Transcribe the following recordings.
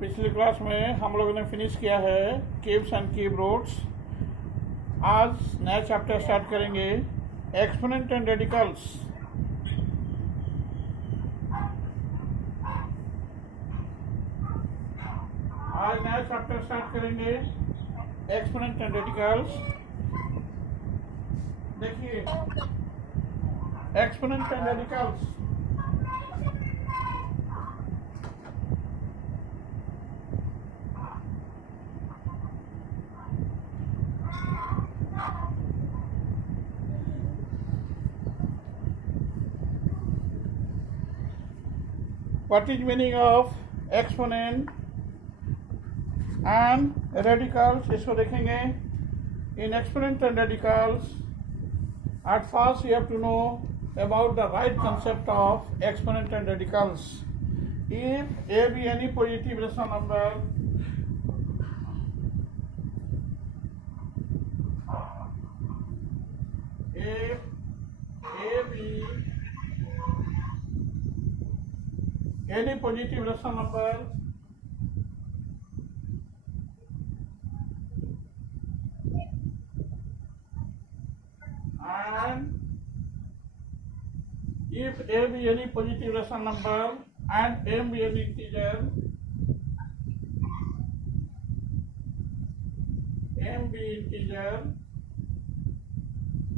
पिछली क्लास में हम लोगों ने फिनिश किया है केव्स एंड केव रोड्स। आज नया चैप्टर स्टार्ट करेंगे, एक्सपोनेंट एंड रेडिकल्स। आज नया चैप्टर स्टार्ट करेंगे, एक्सपोनेंट एंड रेडिकल्स। देखिए, exponent and radicals what is meaning of exponent and radicals, इसको देखेंगे। in exponent and radicals, at first you have to know about the right concept of exponent and radicals. If a be any positive rational number, if a be any positive rational number and if a be any positive rational number and m be an integer, m be integer,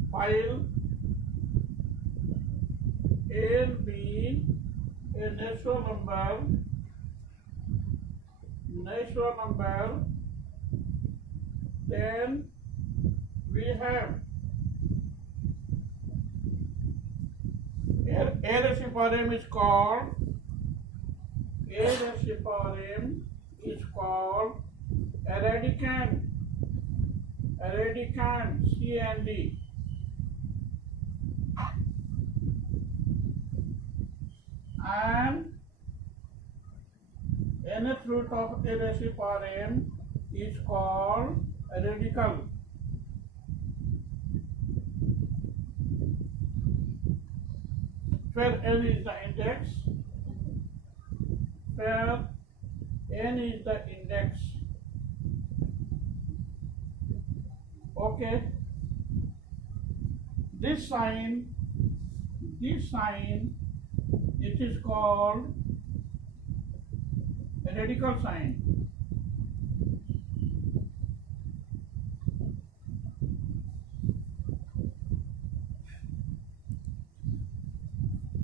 while n be a natural number, then we have a raised to power m is called a radicand, C and D. And nth root of a raised to power m is called a radical. Where n is the index, Okay, this sign, it is called a radical sign.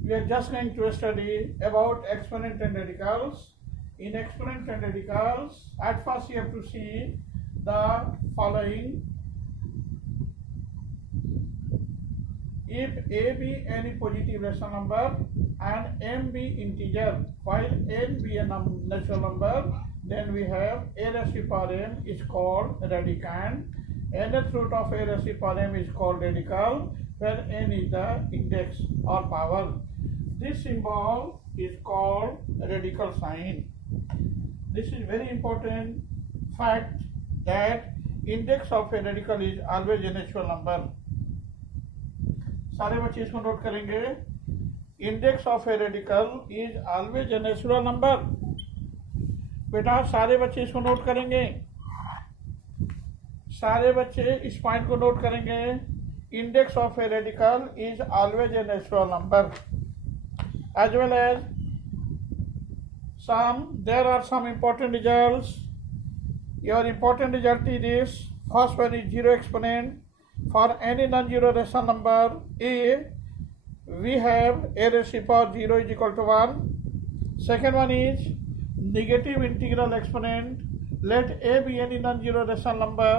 We are just going to study about exponent and radicals. In exponent and radicals, at first you have to see the following. If a be any positive rational number and m be integer, while n be a natural number, then we have a raised to power m is called radicand. Nth root of a raised to power m is called radical, where n is the index or power. This symbol is called radical sign. This is very important fact that index of a radical is always a natural number. सारे बच्चे इसको note करेंगे। Index of a radical is always a natural number. बेटा सारे बच्चे इसको note करेंगे, सारे बच्चे इस पॉइंट को नोट करेंगे। Index of a radical is always a natural number. As well as there are some important results. Your important result is this. First one is zero exponent. For any non-zero rational number a, we have a raised to power 0 is equal to 1. Second one is negative integral exponent. Let a be any non-zero rational number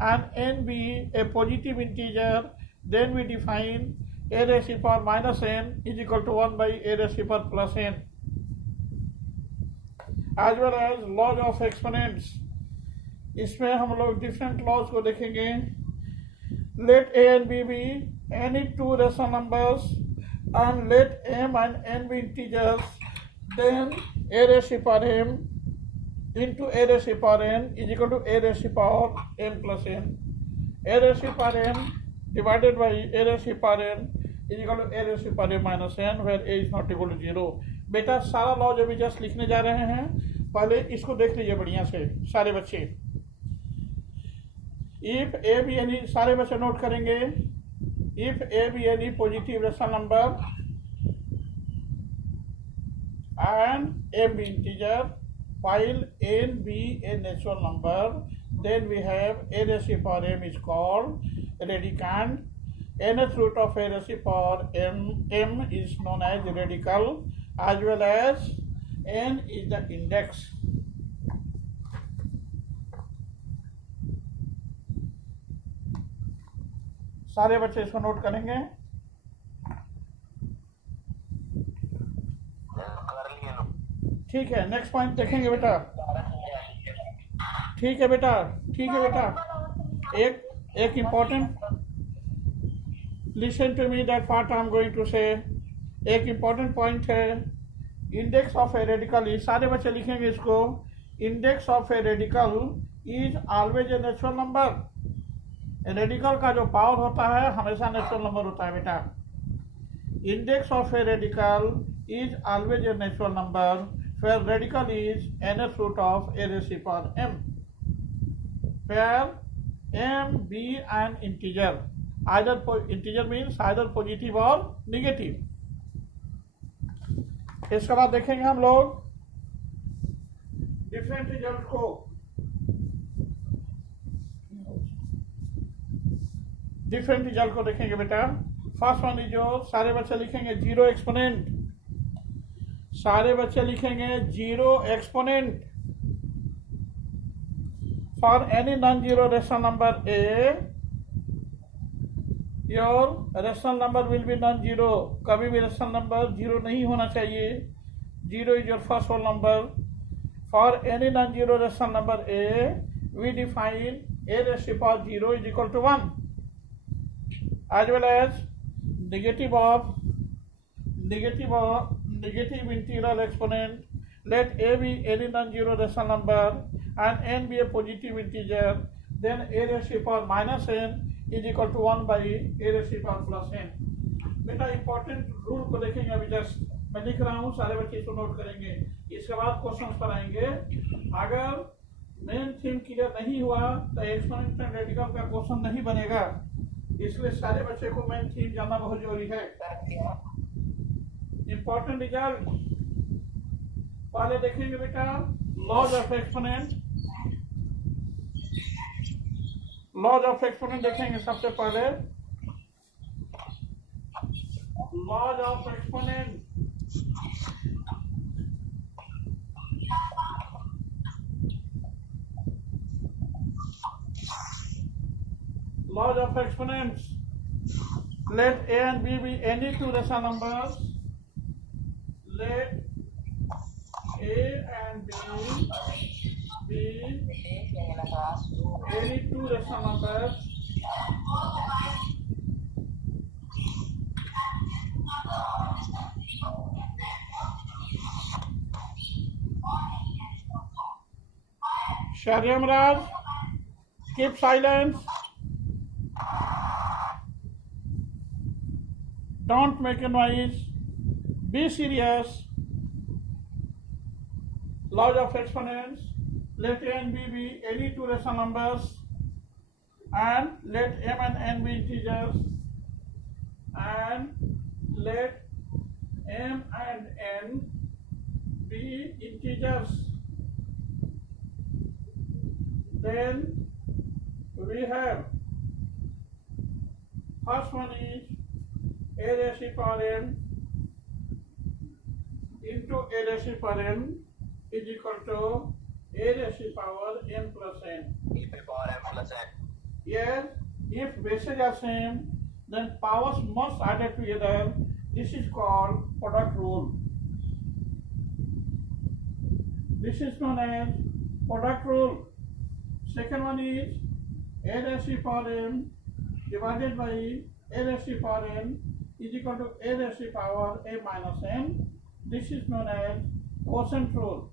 and n be a positive integer. Then we define a raised to power minus n is equal to 1 by a raised to power plus n. As well as laws of exponents, इसमें हम लोग different laws को देखेंगे। Let a and b be any two rational numbers and let m and n be integers, then a raised to power m into a raised to power n is equal to a raised to power m plus n. A raised to power m divided by a raised to power n is equal to a raised to power n minus n where a is not equal to 0। बेटा सारा law जो भी just लिखने जा रहे हैं पहले इसको देख लीजिए बढ़िया से सारे बच्चे। इफ ए बी एनी, सारे बच्चे नोट करेंगे, if A b any positive rational number and m be integer while n be a natural number, then we have a raised to power m is called radicand. Nth root of a raised to power m is known as radical, as well as n is the index. सारे बच्चे इसको note करेंगे। ठीक है, next point देखेंगे बेटा। ठीक है बेटा, ठीक है बेटा। एक important, listen to me that part I am going to say. एक इम्पॉर्टेंट पॉइंट है, index of a radical is, सारे बच्चे लिखेंगे इसको, index of a radical is always a natural number. Radical का जो पावर होता है हमेशा नेचुरल नंबर होता है बेटा। Index of a radical is always a natural number where radical is nth root of a raised to power m, where m be an integer, either integer means either positive or negative। इसके बाद देखेंगे हम लोग different result को। Different result को देखेंगे बेटा। First one जो सारे बच्चे लिखेंगे जीरो एक्सपोनेंट, सारे बच्चे लिखेंगे zero exponent for any non zero rational number a, your rational number will be non zero. कभी भी रेशनल नंबर जीरो नहीं होना चाहिए। Zero is your first whole number. For any non zero rational number a we define a raised to power zero is equal to 1, as well as negative integral exponent. Let a be any non-zero rational number and n be a positive integer, then a raised to power minus n is equal to 1 by a raised to power plus n। बेटा important rule को देखेंगे, अभी just मैं लिख रहा हूँ, सारे बच्चे इसको नोट करेंगे। इसके बाद क्वेश्चन पर आएंगे। अगर मेन थीम क्लियर नहीं हुआ तो एक्सपोनेंट एंड रेडिकल का क्वेश्चन नहीं बनेगा, इसलिए सारे बच्चे को मेन थीम जानना बहुत जरूरी है। इंपॉर्टेंट रिजल्ट पहले देखेंगे बेटा, laws of exponent. Laws of exponent देखेंगे सबसे पहले। Laws of exponent, laws of exponents. Let a and b be any two rational numbers. Let a and b be any two rational numbers Sharyam Raj, keep silence. Don't make a noise. Be serious. Laws of exponents. Let a and b be any two rational numbers, and let m and n be integers, and let m and n be integers. Then we have first one is a raised to power n into a raised to power n is equal to a raised to power n plus n. E to power n plus n. Yes, if bases are same, then powers must added together. This is called product rule. This is known as product rule. Second one is a raised to power n divided by a raised to power n is equal to a raised to power a minus n. This is known as quotient rule.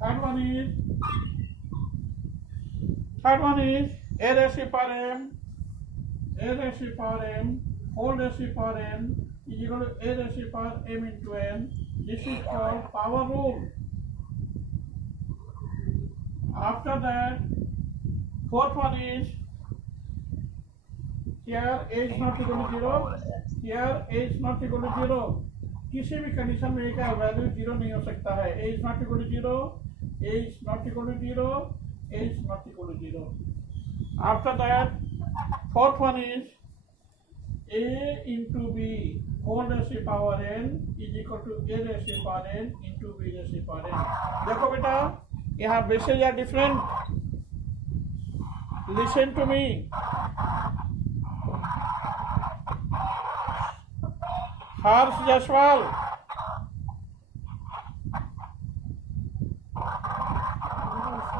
Third one is Third one is a raised to power m, a raised to power m, whole raised to power n is equal to a raised to power m into n. This is called power rule. After that, fourth one is here a is not equal to 0, here a is not equal to 0. किसी भी condition में a का value 0 नहीं हो सकता है. a is not equal to 0, a is not equal to 0, a is not equal to 0. After that, fourth one is a into b whole raised to power n is equal to a raised to power n into b raised to power n. देखो बेटा, यहाँ bases are different. Listen to me. Harsh Jaiswal,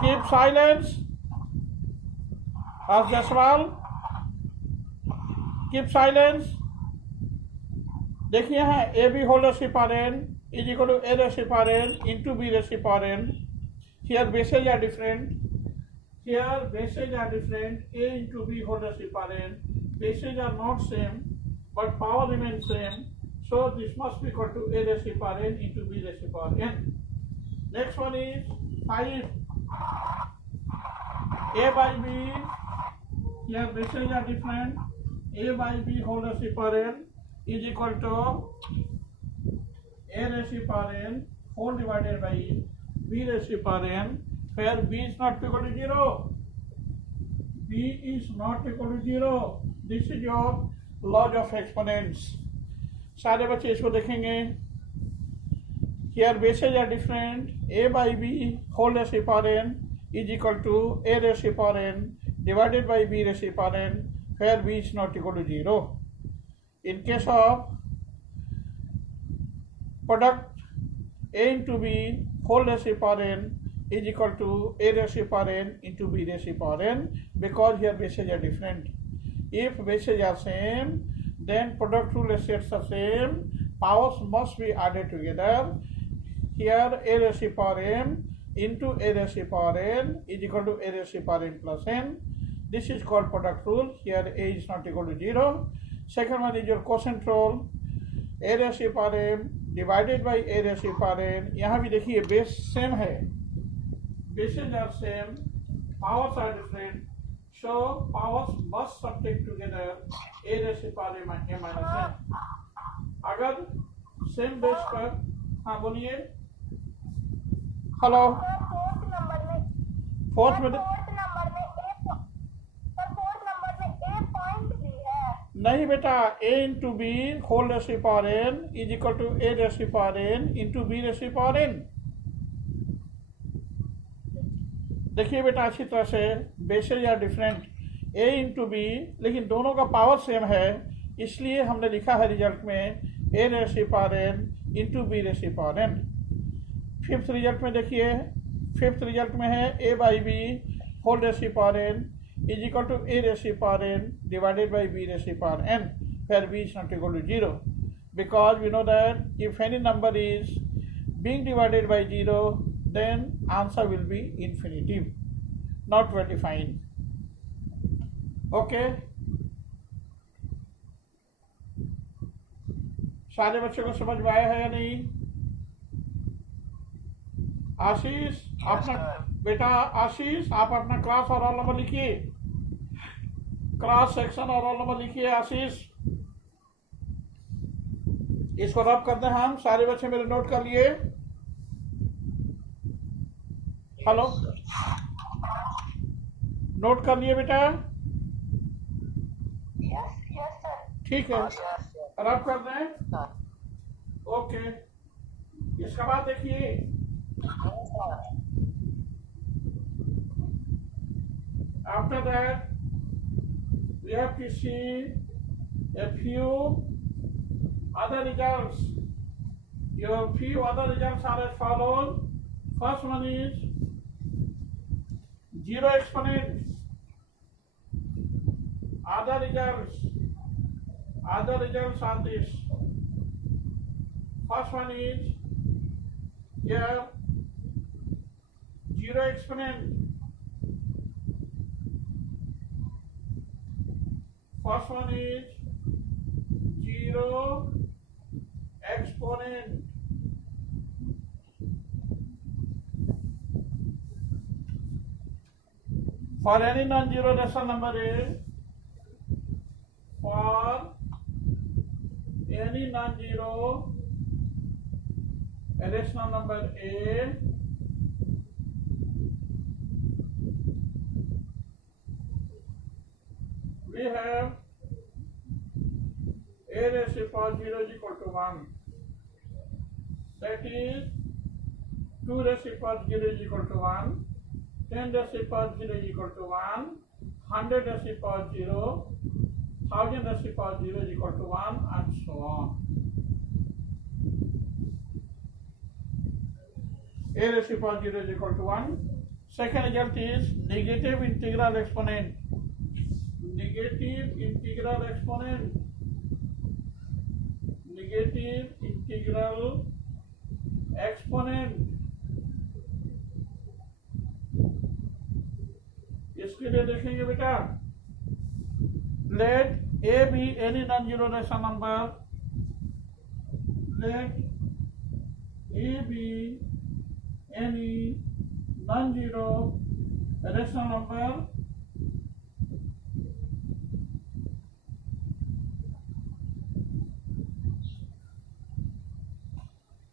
keep silence. Harsh Jaiswal, keep silence. देखिए यहाँ a b whole raised to power n is equal to a raised to power n into b raised to power n. Here bases are different. Here bases are different. A into b whole raised to power n. Bases are not same, but power remains same. So this must be equal to a raised to power n into b raised to power n. Next one is 5. A by b. Here bases are different. A by b whole raised to power n is equal to a raised to power n whole divided by b raised to power n, where b is not equal to 0. b is not equal to 0. This is your laws of exponents. सारे बच्चे इसको देखेंगे. Here bases are different. a by b whole raised to power n is equal to a raised to power n divided by b raised to power n, where b is not equal to 0. In case of product a into b whole raised to power n is equal to a raised to power n into b raised to power n, because here bases are different. If bases are same, then product rule states the same. Powers must be added together. Here a raised to power m into a raised to power n is equal to a raised to power n plus n. This is called product rule. Here a is not equal to 0. Second one is your quotient rule. A raised to power m divided by a raised to power n. यहाँ भी देखिए base same है, bases are same, powers are different, so powers must subtract together a raised to power m minus n. अगर सेम बेस पर, हाँ बोलिए. हेलो. फोर्थ में नहीं बेटा, a into b whole raised to power n is equal to a raised to power n into b raised to power n. देखिए बेटा अच्छी तरह से, bases are different, a into b, लेकिन दोनों का पावर सेम है, इसलिए हमने लिखा है रिजल्ट में a raised to power n into b raised to power n. Fifth result में देखिए, फिफ्थ रिजल्ट में है a by b whole raised to power n is equal to a raised to power n divided by b raised to power n, where b is not equal to 0, because we know that if any number is being divided by 0, then answer will be infinitive, not well defined. Okay, सारे बच्चों को समझ में आया है या नहीं? आशीष अपना बेटा, आशीष आप अपना क्लास और रोल नंबर लिखिए, क्लास सेक्शन और रोल नंबर लिखिए. आशीष, इसको रब करते हैं हम. सारे बच्चे मेरे नोट कर लिए? हेलो, नोट कर लिए बेटा? ठीक है, रब कर दें. ओके, इसके बाद देखिए, after that we have to see a few other results. Your few other results are as follows. First one is zero exponent. Other results are this. First one is here zero exponent. First one is 0 exponent. For any non-zero rational number A, for any non-zero rational number A, we have A raised to power 0 is equal to 1. That is 2 raised to power 0 is equal to 1. 10 raised to power 0 is equal to 1, 100 raised to power 0, 1000 raised to power 0 is equal to 1, and so on. A raised to power 0 is equal to 1. Second result is negative integral exponent. Negative integral exponent. Negative integral exponent. इसके लिए देखेंगे बेटा, let A be any non-zero rational number, let A be any non-zero rational number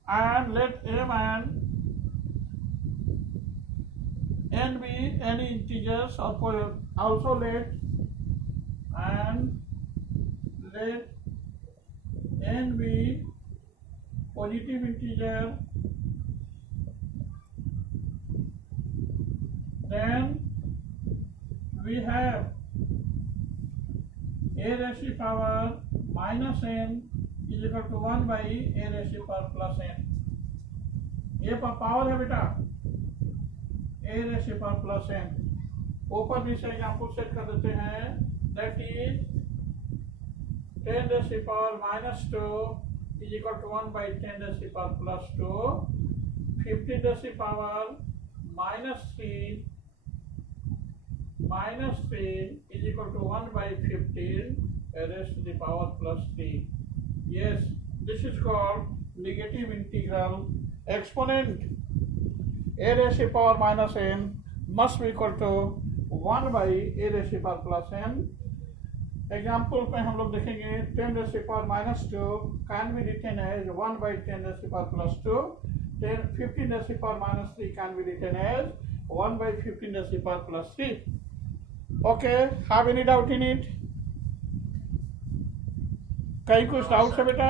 and let M and N be any integers, or also let N be positive integer, then we have A raised to power minus n is equal to 1 by A raised to power plus n. ये power है बेटा, A raised to power plus n. ऊपर भी से example set कर देते हैं, that is 10 raised to power minus 2 is equal to 1 by 10 raised to power plus 2. 15 raised to power minus 3 is equal to 1 by 15 raised to the power plus 3. Yes, this is called negative integral exponent. A raised to power minus n must be equal to 1 by A raised to power plus n. Example पे हम लोग देखेंगे 10 raised to power minus 2 can be written as 1 by 10 raised to power plus 2. 15 raised to power minus 3 can be written as 1 by 15 raised to power plus 3. Okay, have any doubt in it? कहीं कुछ doubt है बेटा?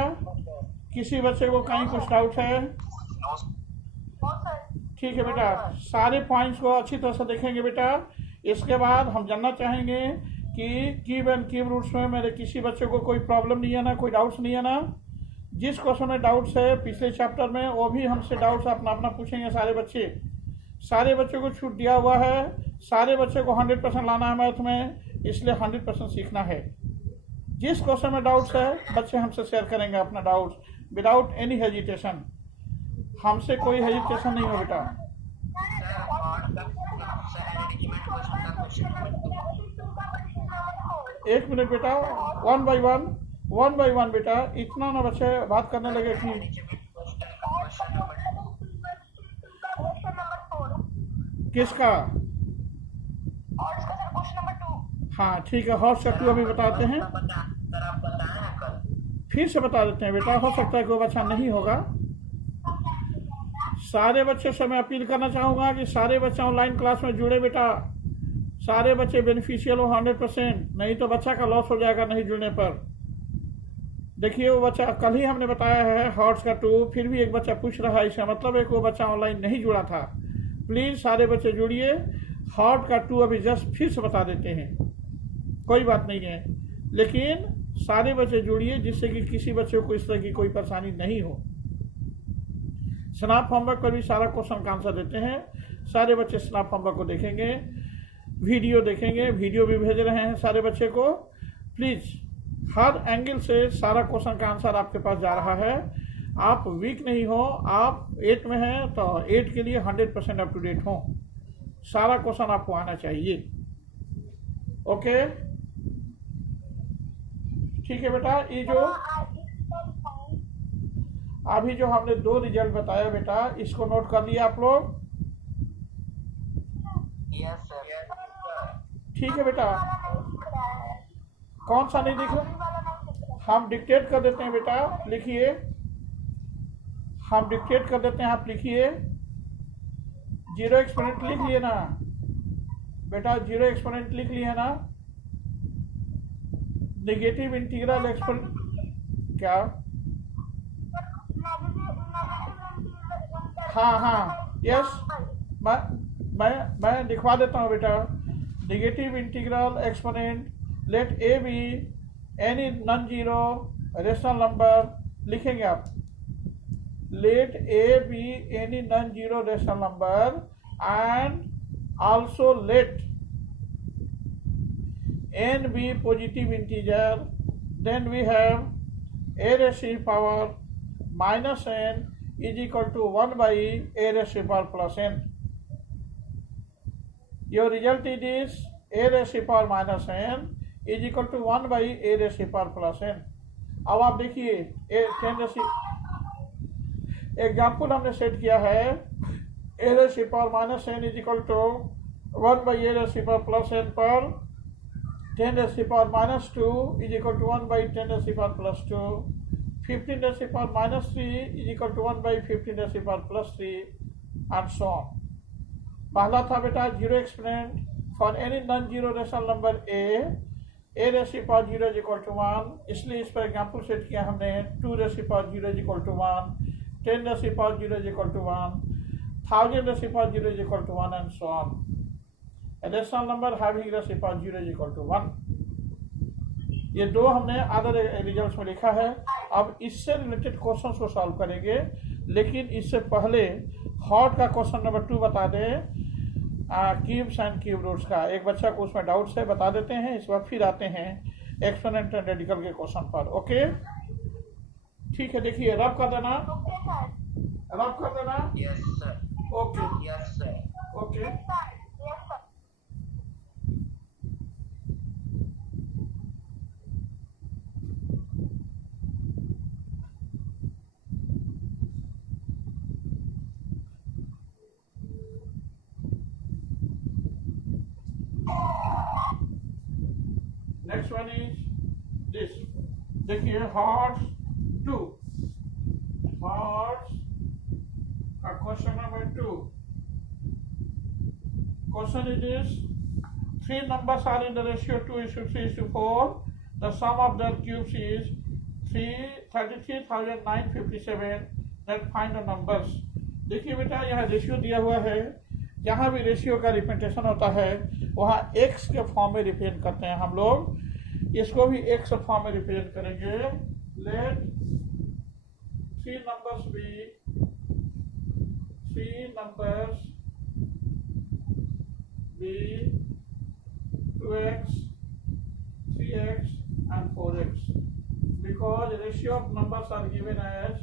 किसी बच्चे को कहीं कुछ doubt है? ठीक है बेटा, सारे पॉइंट्स को अच्छी तरह से देखेंगे बेटा। इसके बाद हम जानना चाहेंगे कि कीव एंड कीव रूट्स में मेरे किसी बच्चे को कोई प्रॉब्लम नहीं है ना, कोई डाउट्स नहीं है ना? जिस क्वेश्चन में डाउट्स है पिछले चैप्टर में, वो भी हमसे डाउट्स अपना अपना पूछेंगे सारे बच्चे। सारे बच्चों को छूट दिया हुआ है, सारे बच्चे को 100% लाना है मैथ में, इसलिए 100% सीखना है। जिस क्वेश्चन में डाउट्स है बच्चे हमसे शेयर करेंगे अपना डाउट्स विदाउट एनी हेजिटेशन। हमसे कोई हेजिटेशन नहीं हो बेटा। एक मिनट बेटा, वन बाय वन बेटा, इतना ना बच्चे बात करने लगे कि किसका? हाँ ठीक है, हॉट शक्ति अभी बताते हैं, फिर से बता देते हैं बेटा, हो सकता है कोई बच्चा नहीं होगा। सारे बच्चे से मैं अपील करना चाहूँगा कि सारे बच्चे ऑनलाइन क्लास में जुड़े बेटा, सारे बच्चे बेनिफिशियल हो 100%, नहीं तो बच्चा का लॉस हो जाएगा नहीं जुड़ने पर। देखिए वो बच्चा कल ही हमने बताया है हॉट्स का 2, फिर भी एक बच्चा पूछ रहा है, इसका मतलब है कि वो बच्चा ऑनलाइन नहीं जुड़ा था। प्लीज़ सारे बच्चे जुड़िए। हॉट का 2 अभी जस्ट फिर से बता देते हैं, कोई बात नहीं है, लेकिन सारे बच्चे जुड़िए जिससे कि किसी बच्चे को इस तरह की कोई परेशानी नहीं हो। स्नैप होमवर्क पर भी सारा क्वेश्चन का आंसर देते हैं, सारे बच्चे स्नैप होमवर्क को देखेंगे, वीडियो देखेंगे, वीडियो भी भेज रहे हैं सारे बच्चे को। प्लीज़ हर एंगल से सारा क्वेश्चन का आंसर आपके पास जा रहा है। आप वीक नहीं हो, आप 8 में हैं तो 8 के लिए 100% अप टू डेट हो, सारा क्वेश्चन आपको आना चाहिए। ओके, ठीक है बेटा, ये जो अभी जो हमने दो रिजल्ट बताया बेटा, इसको नोट कर लिया आप लोग? Yes sir. ठीक है बेटा, कौन सा नहीं दिख रहा? हम डिक्टेट कर देते हैं बेटा, लिखिए, हम डिक्टेट कर देते हैं, आप लिखिए। जीरो एक्सपोनेंट लिख लिए ना बेटा? जीरो एक्सपोनेंट लिख लिए ना? नेगेटिव इंटीग्रल एक्सपोनेंट क्या? हाँ हाँ यस, मैं लिखवा देता हूँ बेटा। Negative integral exponent let a b any non zero rational number, लिखेंगे आप। Let a b any non zero rational number and also let n be positive integer, then we have a raised to the power minus n is equal to 1 by a raised to the power plus n. Your result is a raised to the power minus n is equal to 1 by a raised to the power plus n. अब आप देखिए, example हमने set किया है, a raised to the power minus n is equal to 1 by a raised to the power plus n पर 10 raised to the power minus 2 is equal to 1 by 10 raised to the power plus 2, 15 raised to the power minus 3 is equal to 1 by 15 raised to the power plus 3 and so on. पहला था बेटा zero exponent for any non zero rational number a raised to the power 0 is equal to 1, इसलिए इस पर example set किया हमने 2 raised to the power 0 is equal to 1, 10 raised to the power 0 is equal to 1, 1000 raised to the power 0 is equal to 1 and so on. A rational number having raised to the power 0 is equal to 1. ये दो हमने other results में लिखा है। अब इससे related questions को solve करेंगे, लेकिन इससे पहले हॉट का क्वेश्चन नंबर 2 बता दें, क्यूब्स एंड क्यूब रूट्स का। एक बच्चा को उसमें डाउट्स है, बता देते हैं, इस बार फिर आते हैं एक्सपोनेंट एंड रेडिकल के क्वेश्चन पर। ओके ठीक है, देखिए रब कर देना, रब कर देना। Yes sir. Okay yes sir. Okay next one is this, देखिए हॉट्स 2, हॉट्स का question number 2। Question it is, three numbers are in the ratio 2:3:4. The sum of their cubes is 33,957. Then find the numbers. देखिए बेटा, यहाँ ratio दिया हुआ है, जहाँ भी रेशियो का रिप्रेजेंटेशन होता है वहाँ x के फॉर्म में रिप्रेजेंट करते हैं हम लोग। इसको भी x फॉर्म में रिप्रेजेंट करेंगे। Let three numbers be 2x, 3x and 4x, because the ratio of numbers are given as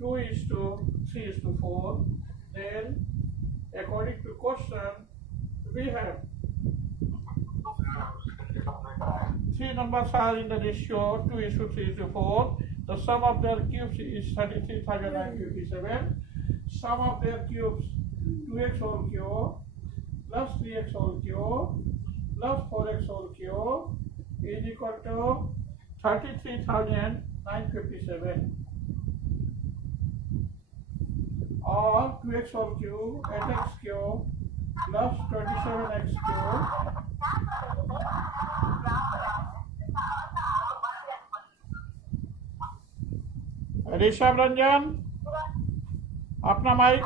2:3:4. Then according to question we have three numbers are in the ratio 2:3:4. The sum of their cubes is 33,957. Sum of their cubes 2x whole cube plus 3x whole cube plus 4x whole cube is equal to 33,957. Or 2x whole cube 8x cube plus 27x cube Rishabh Ranjan अपना mic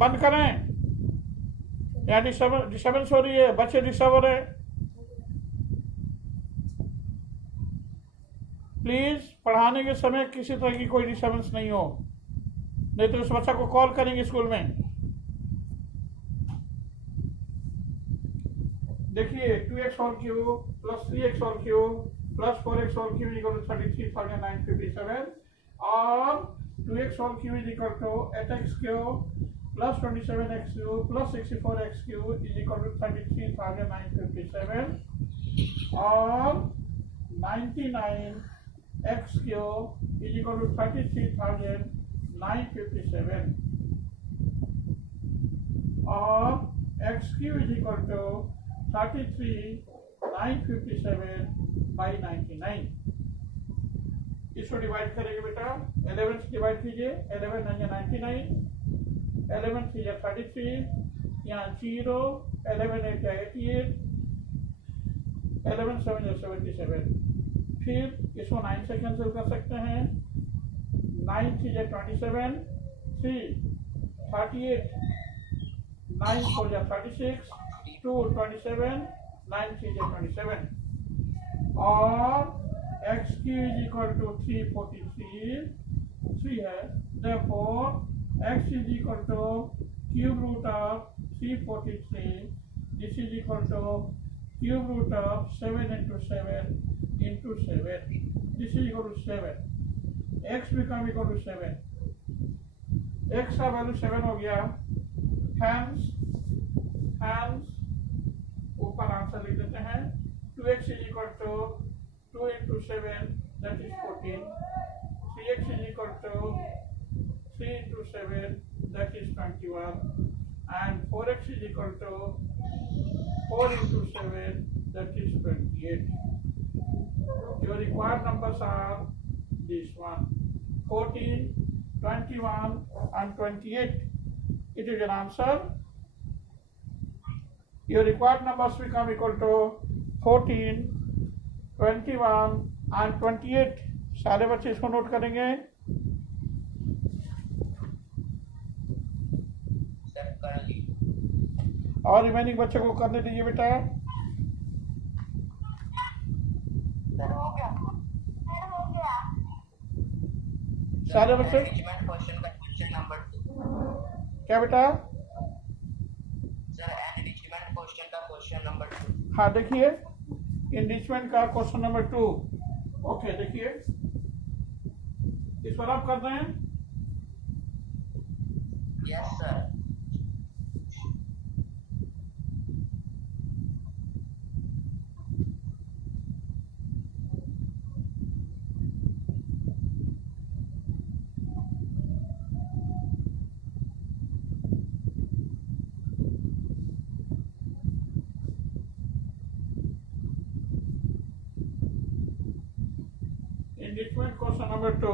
बंद करें, या disturbance हो रही है, बच्चे disturb हो रहे हैं। प्लीज पढ़ाने के समय किसी तरह की कोई डिस्टर्बेंस नहीं हो, नहीं तो उस बच्चा को कॉल करेंगे स्कूल में। देखिए 2x whole cube plus 3x whole cube plus 4x whole cube equal to 33,957 और 2x whole cube is equal to 8x cube plus 27x cube plus 64x cube is equal to 33,957 और 99 x cube is equal to 33,957, or x cube is equal to 33,957 by 99. इसको divide करेंगे बेटा, 11 से divide कीजिए, 11 9 99, 11 3 33, यहाँ 0, 11 8 88, 11 7 77, फिर इसको 9 से कैंसिल कर सकते हैं, 9 3 27, 3 38, 9 4 36, 2 27, 9 3 27, और x cube is equal to 343, 3 है, therefore x is equal to cube root of 343, this is equal to cube root of 7 into 7 into 7, this is equal to 7, x become equal to 7, x का value 7 हो गया, hence ऊपर answer लिख देते हैं, 2x is equal to 2 into 7, that is 14, 3x is equal to 3 into 7, that is 21, and 4x is equal to 4 into 7, that is 28. Your required numbers are this one, 14, 21 and 28. It is an answer. Your required numbers become equal to 14, 21 and 28. सारे बच्चे इसको note करेंगे। और remaining बच्चे को करने दीजिए बेटा। सारे बच्चे क्या बेटा? हाँ देखिए, इंडिचमेंट का क्वेश्चन नंबर 2। ओके देखिए, इस पर आप कर रहे हैं? Yes sir. Enrichment question number 2.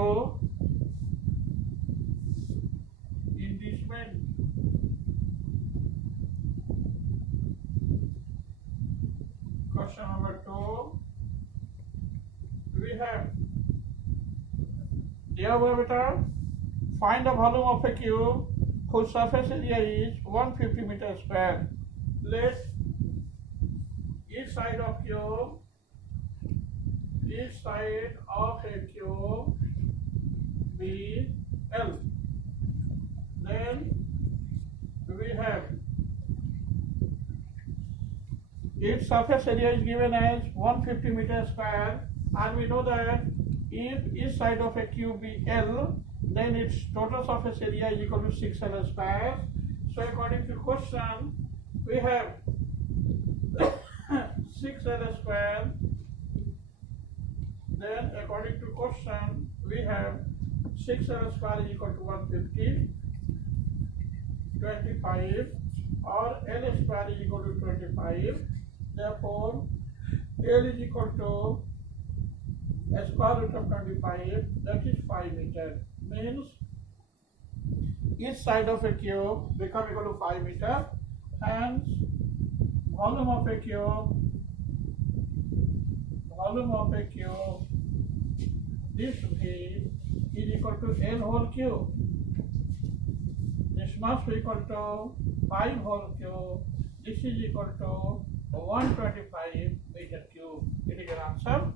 Enrichment question number 2. We have dear beta, find the volume of a cube whose surface area is 150 meters square. Let each side of cube a cube be L. Then we have its surface area is given as 150 meters square, and we know that if each side of a cube be L, then its total surface area is equal to 6L square. So according to question, we have 6L square. Then according to question, we have 6L square is equal to 150, 25, or L square is equal to 25. Therefore, L is equal to a square root of 25, that is 5 meters. Means each side of a cube become equal to 5 meters. Hence, volume of a cube, this V is equal to L whole cube. This must be equal to 5 whole cube. This is equal to 125 meter cube. It is your answer.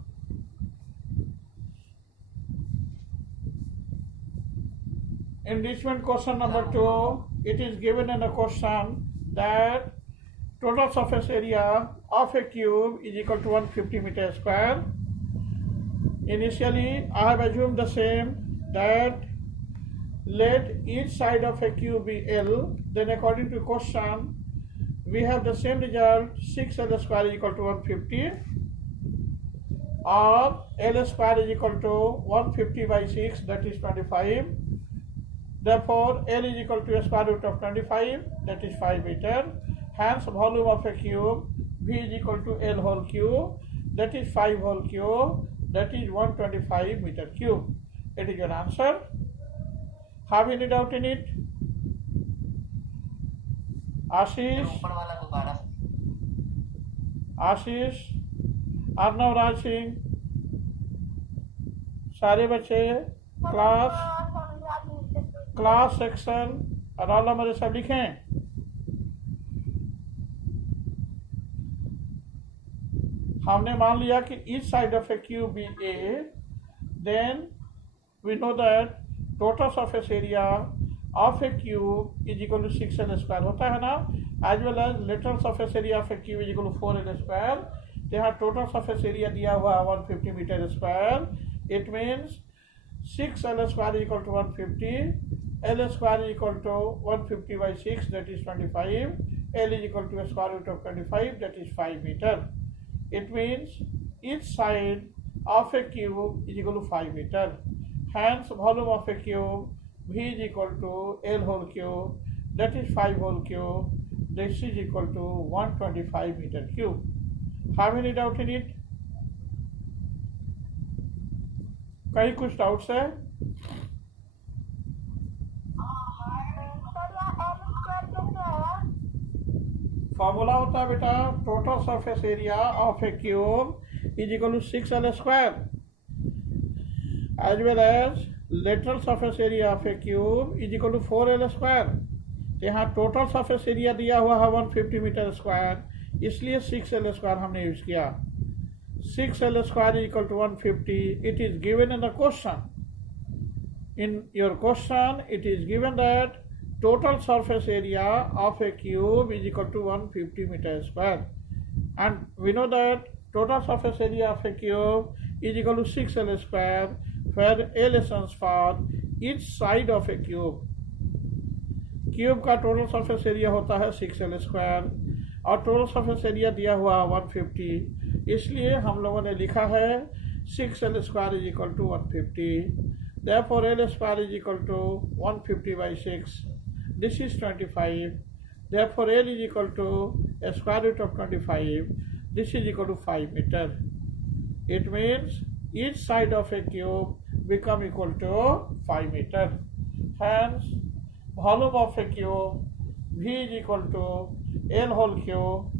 Enrichment question number 2. It is given in a question that total surface area of a cube is equal to 150 meters square. Initially, I have assumed the same, that let each side of a cube be L. Then according to question, we have the same result, 6L square is equal to 150. or L square is equal to 150 by 6, that is 25. Therefore, L is equal to a square root of 25, that is 5 meter. Hence, volume of a cube V is equal to L whole cube, that is 5 whole cube, that is 125 meter cube. It is your answer. Have any doubt in it? Ashish, ऊपर वाला दोबारा आशीष, अर्नव राज सिंह, सारे बच्चे class section roll number सब लिखें। हमने मान लिया कि each side of a cube be a, then we know that total surface area of a cube is equal to 6L square होता है ना, as well as lateral surface area of a cube is equal to 4L square. तो यहाँ total surface area दिया हुआ 150 meter square. It means 6L square is equal to 150, L square is equal to 150 by 6, that is 25, L is equal to a square root of 25, that is 5 meter. It means each side of a cube is equal to 5 meter. Hence, volume of a cube V is equal to L whole cube, that is 5 whole cube, this is equal to 125 meter cube. Have any doubt in it? कहीं कुछ doubts है? Formula होता है बेटा total surface area of a cube is equal to 6L square as well as lateral surface area of a cube is equal to 4L square. यहाँ total surface area दिया हुआ है 150 मीटर स्क्वायर, इसलिए 6L square हमने use किया। 6L square is equal to 150. It is given in the question. In your question, it is given that total surface area of a cube is equal to 150 meter square. And we know that total surface area of a cube is equal to 6L square, where L stands for each side of a cube. Cube का total surface area होता है 6L square और total surface area दिया हुआ 150, इसलिए हम लोगों ने लिखा है 6L square is equal to 150। Therefore L square is equal to 150 by 6, this is 25। Therefore L is equal to a square root of 25, this is equal to 5 meter. It means each side of a cube become equal to 5 meter. Hence, volume of a cube V is equal to L whole cube,